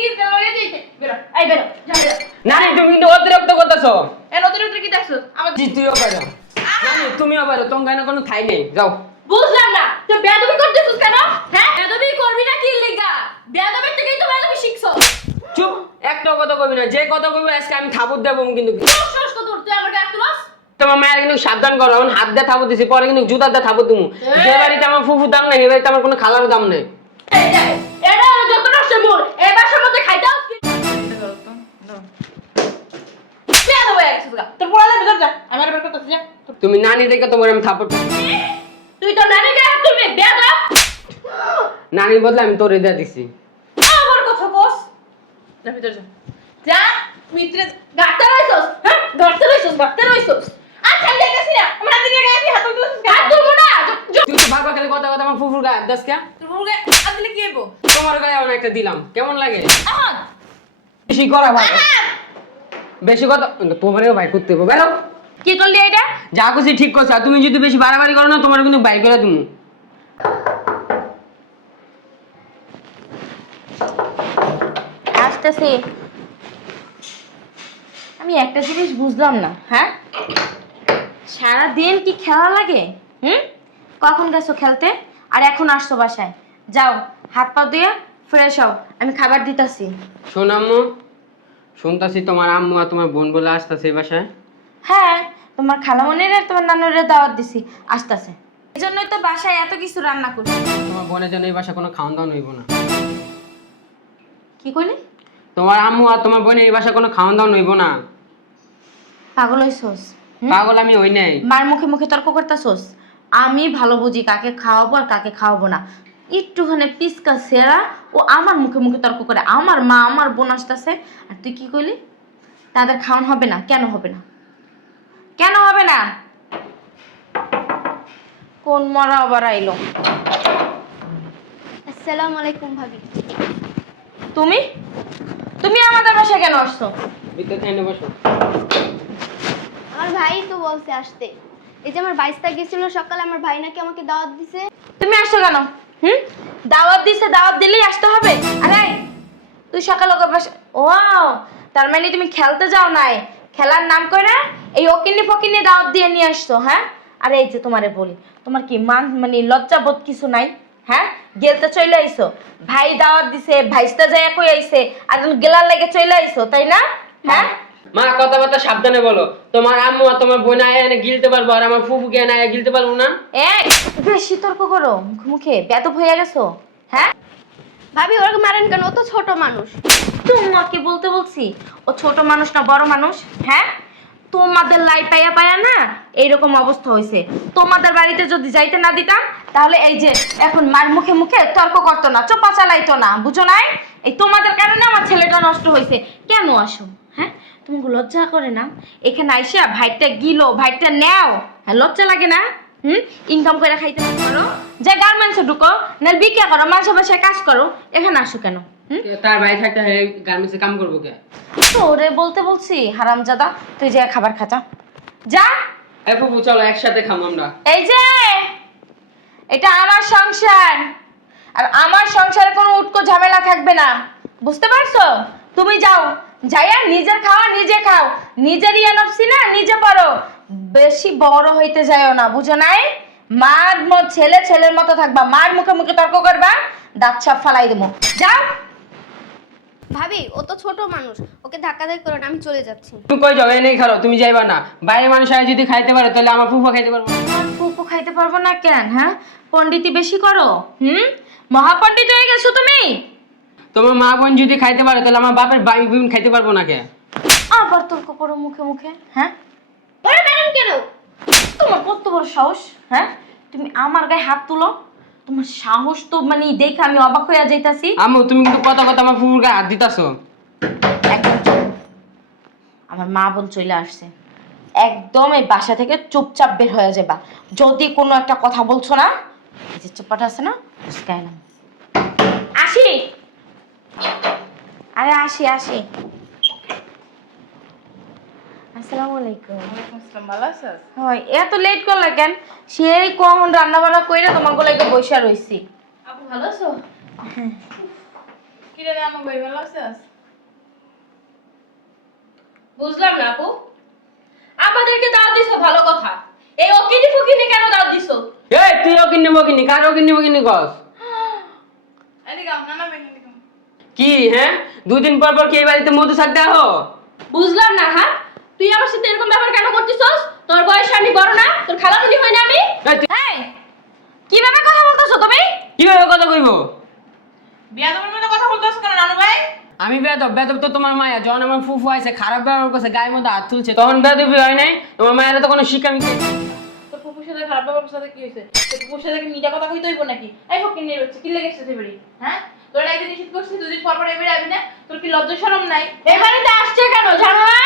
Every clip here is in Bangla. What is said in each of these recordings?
নিজ লয়ে যাইতে বেরো আই বেরো যা বেরো নানি তুমি কিন্তু অতিরিক্ত করতেছো এর নতুন কি দেখছো আমার তুইও পারো নানি তুমিও পারো তোমার গায়ে কোনো ঠাই নেই যাও বুঝলাম না তুই বেয়াদবি করতেছিস কেন হ্যাঁ বেয়াদবি করবি না কি লিগা বেয়াদবির থেকেই তো বেয়াদবি শিখছো চুপ একটা কথা কইবি না যে কথা কইবি আজকে আমি থাবুত দেবো কিন্তু সরস কত তুই আমার গায়ে তুলস তোমার মায়ের কিন্তু সাবধান করো এখন হাত দিয়ে থাবুত দিছি পরে কিন্তু জুতা দিয়ে থাবুত তুমি যে বাড়িতে আমার ফুফুর দাম নেই এই বাড়িতে আমার কোনো খালার দাম নেই এটা যত নষ্ট মোর এই বাসার মধ্যে খাইতে হবে কি বেয়াদব হয়ে গেছিস গা তোর পড়ালে ভিতর যা আমার বের করতেছিস যা তুমি নানি দেখে তোমার আমি থাপড় তুই তো নানি গায়ে তুলবি বেয়াদব নানির বদলে আমি তোরে দিয়ে দিছি আমার কথা কস যা ভিতর যা যা মিত্রে গাড়তে রইছস হ্যাঁ গাড়তে রইছস আচ্ছা দেখতেছি না আমরা দিনে গায়ে হাত তুলছিস হাত তুলবো না তুই তো ভাগবা খালি কথা কথা আমার ফুফুর গায়ে দাস কে তোর মুখে আসলে কি হইব তোমার গায়ে অনেক একটা দিলাম কেমন লাগে আহাদ বেশি করা ভাই বেশি কথা তোমারও ভাই করতে হবে বেরো কি করলি এটা যা কিছু ঠিক করছো আর তুমি যদি বেশি বাড়াবাড়ি করো না তোমার কিন্তু বাইক করে তুমি আসতেছি আমি একটা জিনিস বুঝলাম না হ্যাঁ সারা দিন কি খেলা লাগে কখন গেছো খেলতে আর এখন আসছো বাসায় যাও হাত পা ধুয়ে ফ্রেশ হও আমি খাবার দিতাছি শোন আম্মু শুনতাছি তোমার আম্মু আর তোমার বোন বলে আসতেছে এই বাসায় হ্যাঁ তোমার খালামণির আর তোমার নানুরের দাওয়াত দিছি আসতেছে এই জন্যই তো বাসায় এত কিছু রান্না করছি তোমার বোনের জন্য এই বাসায় কোনো খাওয়ান দাওয়ান হইব না কি কইলি তোমার আম্মু আর তোমার বোনের এই বাসায় কোনো খাওয়ান দাওয়ান হইব না পাগল হইছস পাগল আমি হই নাই মার মুখে মুখে তর্ক করতেছস আমি ভালো বুঝি কাকে খাওয়াবো আর কাকে খাওয়াবো না একটুখানি পিসকা সেরা ও আমার মুখে মুখে তর্ক করে আমার মা আমার বোন আসতেছে আর তুই কি কইলি তাদের খাওয়ান হবে না কেন হবে না কেন হবে না কোন মরা আবার আইলো আসসালামু আলাইকুম ভাবি তুমি তুমি আমাদের বাসায় কেন আসছো ভিতরে খাইনে বসো আমার ভাই তো বলছে আসতে এই যে আমার 22 তারিখ ছিল সকালে আমার ভাই নাকি আমাকে দাওয়াত দিছে তুমি আসছো কেন দাওয়াত দিছে দাওয়াত দিলেই আসতে হবে আরে তুই সকালে ওকে বাসা ও তার মানে তুমি খেলতে যাও নাই খেলার নাম করে এই ওকিনি ফকিনি দাওয়াত দিয়ে নিয়ে আসছো হ্যাঁ আরে এই যে তোমারে বলি তোমার কি মান মানে লজ্জা বোধ কিছু নাই হ্যাঁ গেলতে চলে আইছো ভাই দাওয়াত দিছে ভাইস্তা যায় কই আইছে আর তুমি গেলার লাগে চলে আইছো তাই না হ্যাঁ মা কথাবার্তা সাবধানে বলো তোমার আম্মু আর তোমার বোন আয় এনে গিলতে পারবো আর আমার ফুফুকে এনে আয় গিলতে পারবো না এই বেশি তর্ক করো মুখে মুখে বেয়াদব হয়ে গেছো হ্যাঁ ভাবি ওরকে মারেন কেন ও তো ছোট মানুষ তোমাকে বলতে বলছি ও ছোট মানুষ না বড় মানুষ হ্যাঁ তোমাদের লাই পাইয়া পাইয়া না এইরকম অবস্থা হয়েছে তোমাদের বাড়িতে যদি যাইতে না দিতাম তাহলে এই যে এখন মার মুখে মুখে তর্ক করতো না চোপা চালাইতো না বুঝো নাই এই তোমাদের কারণে আমার ছেলেটা নষ্ট হয়েছে কেন আসো হ্যাঁ তুমি লজ্জা করে না এখানে আইসা ভাইটা গিলো ভাইটা নেও হ্যাঁ লজ্জা লাগে না ইনকাম করে খাইতে পারো যে গার্মেন্টসে ঢুকো না বিক্রি করো মানুষের বাসায় কাজ করো এখানে আসো কেন তার ভাই থাকতে গার্মেন্টসে কাম করবো কে তোরে বলতে বলছি হারামজাদা তুই যা খাবার খাচা যা এই ফুফু চলো একসাথে খাবো আমরা এই যে এটা আমার সংসার আর আমার সংসারে কোনো উটকো ঝামেলা থাকবে না বুঝতে পারছো তুমি যাও যাইয়া নিজের খাওয়া নিজে খাও নিজেরই এনফসি না নিজে পারো বেশি বড় হইতে যায়ও না বুঝো নাই মার ছেলে ছেলের মতো থাকবা মার মুখে মুখে তর্ক করবা দাঁত ছাপ ফালাই দেবো যাও ভাবি ও তো ছোট মানুষ ওকে ধাক্কা ধাক্কি করো না আমি চলে যাচ্ছি তুমি কই যাও এনেই খাও তুমি যাইবা না বাইরে মানুষ আয় যদি খাইতে পারে তাহলে আমার ফুফু খাইতে পারবো ফুফু খাইতে পারবো না কেন হ্যাঁ পণ্ডিতি বেশি করো মহাপণ্ডিত হয়ে গেছো তুমি তোমার মা বোন যদি খাইতে পারে তাহলে আমার বাপের ভাই বোন খাইতে পারবো না কে আবার তর্ক করো মুখে মুখে হ্যাঁ ওরে ম্যাডাম কেন তোমার কত বড় সাহস হ্যাঁ তুমি আমার গায়ে হাত তুলো তোমার সাহস তো মানে দেখে আমি অবাক হয়ে যাইতাছি আম্মু তুমি কিন্তু কথা কথা আমার ফুফুর গায়ে হাত দিতাছো একদম চুপ। আমার মা বোন চলে আসছে একদম এই বাসা থেকে চুপচাপ বের হয়ে যাবা যদি কোনো একটা কথা বলছো না এই যে চুপটা আছে না উস্কায় না আসি আরে আসি আসি আসসালামু আলাইকুম ওয়ালাইকুম আসসালাম ভালো আছিস হয় এত লেট করলা কেন সেই কখন রান্না বান্না কইরা তোমার গলাকে বইসা রইছি আপু ভালো আছো কি কি রে নানু ভাই ভালো আছিস? বুঝলাম না আপু, আমাদেরকে দাওয়াত দিছো ভালো কথা, এই অকিনি ফকিনি কেন দাওয়াত দিছো? এই তুই কিনে বকিনি কার কিনে বকিনি কস এদিকে আও, নানা ভাই এদিকে আও। কি হ্যাঁ 2 দিন পর পর কি এই বাড়িতে মধু থাকতে আহো? বুঝলাম না। হ্যাঁ, তুই আমার সাথে এরকম ব্যবহার কেন করতেছস? তোর বয়স আমি বড় না? তোর খালামুনি হই না আমি? এই তুই এই, কিভাবে কথা বলতেছো তুমি? কিভাবে কথা কইবো? বিয়াদবের মতো কথা বলতেছ কেন নানু ভাই? আমি বেদব বেদব তো তোমার মায়া যখন আমার ফুফু আইছে খারাপ ব্যবহার করছে গায়ের মধ্যে হাত তুলছে তখন বেদবি হয় নাই? তোমার মায়ের তো কোনো শিক্ষা আমি তোর ফুফুর সাথে খারাপ ব্যবহারের সাথে কি হয়েছে? তোর ফুফুর সাথে কি মিঠা কথা কইতে হইব নাকি? এই ফকির নিয়ে হচ্ছে কি লেগে এসেছে বাড়ি? হ্যাঁ, তোর একদিন নিষেধ করছিস 2 দিন পর পর এবারে আবি না? তোর কি লজ্জা শরম নাই? এই বাড়িতে আসছে কেন জানো না?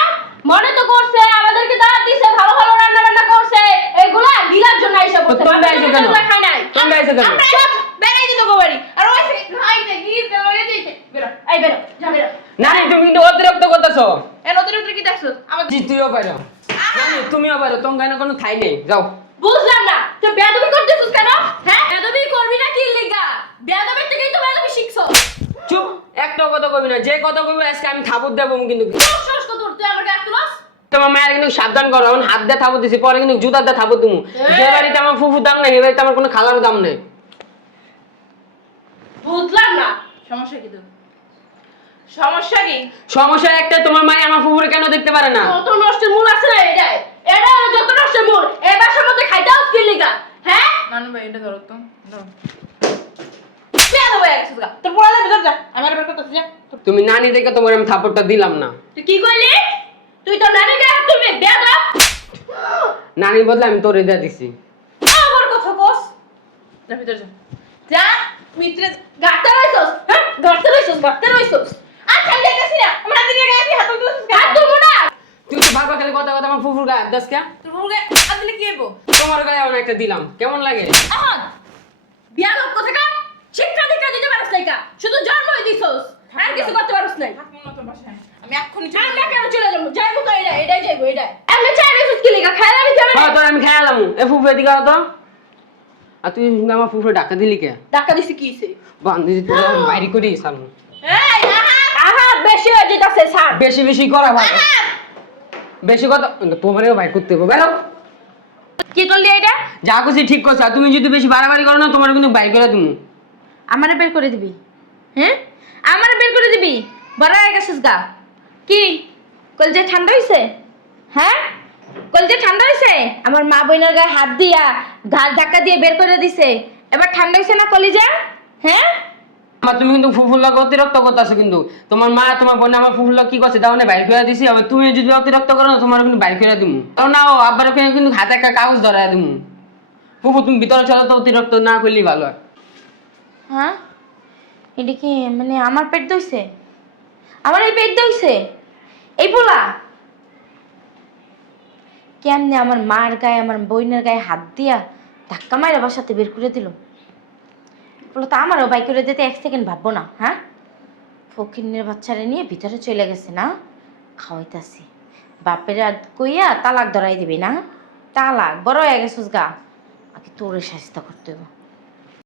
মনে তো করছে আমাদেরকে দাওয়াত দিছে, ভালো ভালো রান্না বান্না করছে, এগুলা গিলার জন্য আইসা তো করছে। তোমরা আইছো কেন? খাই নাই। তোমরা আইছো কেন? আমরা সব বেড়াই দিত গো বাড়ি। আর ওই খাইতে গিলতে লয়ে যাইতে। বেরো। এই বেরো, যা বেরো। নানি তুমি কিন্তু অতিরিক্ত করতেছো। এ নতুন কি দেখছো? আমার জি তুইও পারো নানি তুমিও পারো তোমার গায়ে কোনো ঠাই নেই যাও। বুঝলাম না, তুই বেয়াদবি করতেছিস কেন? হ্যাঁ, বেয়াদবি করবি না কি লিগা? বেয়াদবির থেকেই তো বেয়াদবি শিখছো। চুপ একটা কথা কইবি না যে কথা কইবি আজকে আমি থাবত দেবো কিন্তু সাহস কত তোর, তুই আমার গায়ে হাত তুলস? তোমার মায়ের কিন্তু সাবধান করো এখন হাত দিয়ে থাবত দিছি পরে কিন্তু জুতা দিয়ে থাবত দিমু যে বাড়িতে আমার ফুফুর দাম নেই এই বাড়িতে আমার কোনো খালার দাম নেই। বুঝলাম না। সমস্যা কি তোর? সমস্যা কি? সমস্যা একটা তোমার মায়ে আমার ফুফুরে কেন দেখতে পারে না? কত নষ্টের মূল আছে না এটাই? এটা হলো যত নষ্টের মূল। এই বাসার মধ্যে খাইতে হস কি লিগা? হ্যাঁ? নানু ভাই এটা ধরো তো। ধরো। বেয়াদব হয়ে গেছিস গা। তোর পড়ালে ভিতর যা। আমার বের করতেছিস যা। তুমি নানি দেখে তোমার আমি থাপড়টা দিলাম না। তুই কি কইলি? তুই তো নানির গায়ে হাত তুলবি, বেয়াদব। নানির বদলে আমি তোরে দিয়ে দিছি। আমার কথা কস। যা ভিতর যা। যা ভিতরে গাতে রইছস? হ্যাঁ? গাতে রইছস, গাতে রইছস। আচ্ছা আমি যাইতেছি না। আমার হাতে নিয়ে গায়ে হাত তুলতেছিস কেন? হাত তুলবো না। তুই তো বারবার খালি কথা কথা আমার ফুফুর গায়ে হাত দাস কে? তোর বউকে হাত দিলে কি হইব? তোমার গায়ে অনেক একটা দিলাম কেমন লাগে? আহাদ, বিয়াদব কোথাকার? শিক্ষা দীক্ষা দিতে পারছ নাইকা? শুধু জন্মই দিছস, আর কিছু করতে পারছ নাই। থাকবো না তোর বাসায়। আমি এক্ষুনি চলে আমরা যাবো। কেন চলে যাবো? যাইবো তো এটাই যাইবো, এটাই। এমনি চাই রইছস কি লিগা? খাইলে আমি যাবে হ্যাঁ না। তোর আমি খেয়ালাম এ ফুফু এদিকে আও তো। আর তুই আমার ফুফুরে ডাকা দিলি কে? ধাক্কা দিছি কি হইছে? বান্ধি বাইরে করি সালু এই আহাত! আহাদ, বেশি হয়ে যেতাছে স্যার। বেশি বেশি করা ভাই বেশি কথা তোমারও বাইর করতে হবে বেরো। কি করলি এটা? যা করছি ঠিক করছ আর তুমি যদি বেশি বাড়াবাড়ি করো না তোমার কিন্তু বাইর করে তুমি। আমারে বের করে দিবি? হ্যাঁ, আমারে বের করে দিবি? বড় হয়ে গেছিস গা। কি কলজে ঠান্ডা হইছে? হ্যাঁ, কলজে ঠান্ডা হইছে? আমার মা বোনের গায়ে হাত দিয়া ঘাট ধাক্কা দিয়ে বের করে দিছে, এবার ঠান্ডা হইছে না কলিজা? হ্যাঁ, আমার তুমি কিন্তু ফুফুর লাগে অতিরিক্ত করতেছো কিন্তু তোমার মা তোমার বোন আমার ফুফুর লাগে কি করছে তাহলে বাইর করে দিছি আবার তুমি যদি অতিরিক্ত করো না তোমার কিন্তু বাইর করে দিমু তাও না ও আব্বার ওখানে কিন্তু হাতে একটা কাগজ ধরায় দিমু। ফুফু তুমি ভিতরে চলো তো অতিরিক্ত না করলেই ভালো হয়। হ্যাঁ, এটা কি মানে আমার পেট দইছে? আমার এই পেট দইছে? এই পোলা কেমনে আমার মার গায়ে আমার বোনের গায়ে হাত দিয়া ধাক্কা মাইরা বাসাতে বের করে দিল? বলো তো আমারও বাইক করে দিতে 1 সেকেন্ড ভাববো না? হ্যাঁ, ফকিন্নের বাচ্চারা নিয়ে ভিতরে চলে গেছে না, খাওয়াইতাছি বাপের কইয়া তালাক ধরাই দিবি না? তালাক বড় হয়ে গেছিস গা, আগে তোরে শাস্তি করতে হবে।